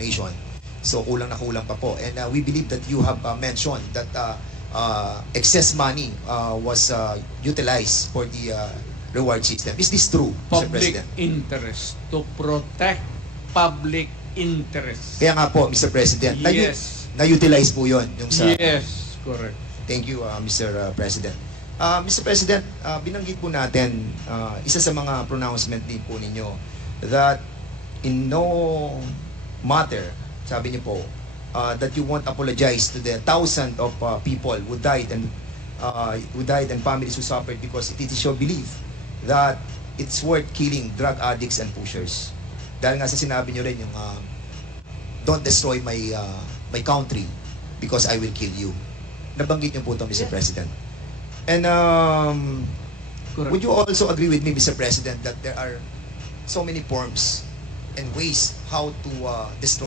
donation. So kulang na kulang pa po. And we believe that you have mentioned that excess money was utilized for the reward system. Is this true, Mr. Public President? interest. To protect public interest. Kaya nga po, Mr. President, Yes. na-utilize po yun. Yung sa, Yes, correct. Thank you, Mr. President. Mr. President, binanggit po natin, isa sa mga pronouncement din po ninyo, that in no matter, sabi niyo po, that you won't apologize to the thousands of people who died and families who suffered because it is your belief that it's worth killing drug addicts and pushers. Dahil nga sa sinabi niyo rin yung don't destroy my country because I will kill you. Nabanggit niyo po ito, Mr. President. And Correct. would you also agree with me, Mr. President, that there are so many forms and ways how to destroy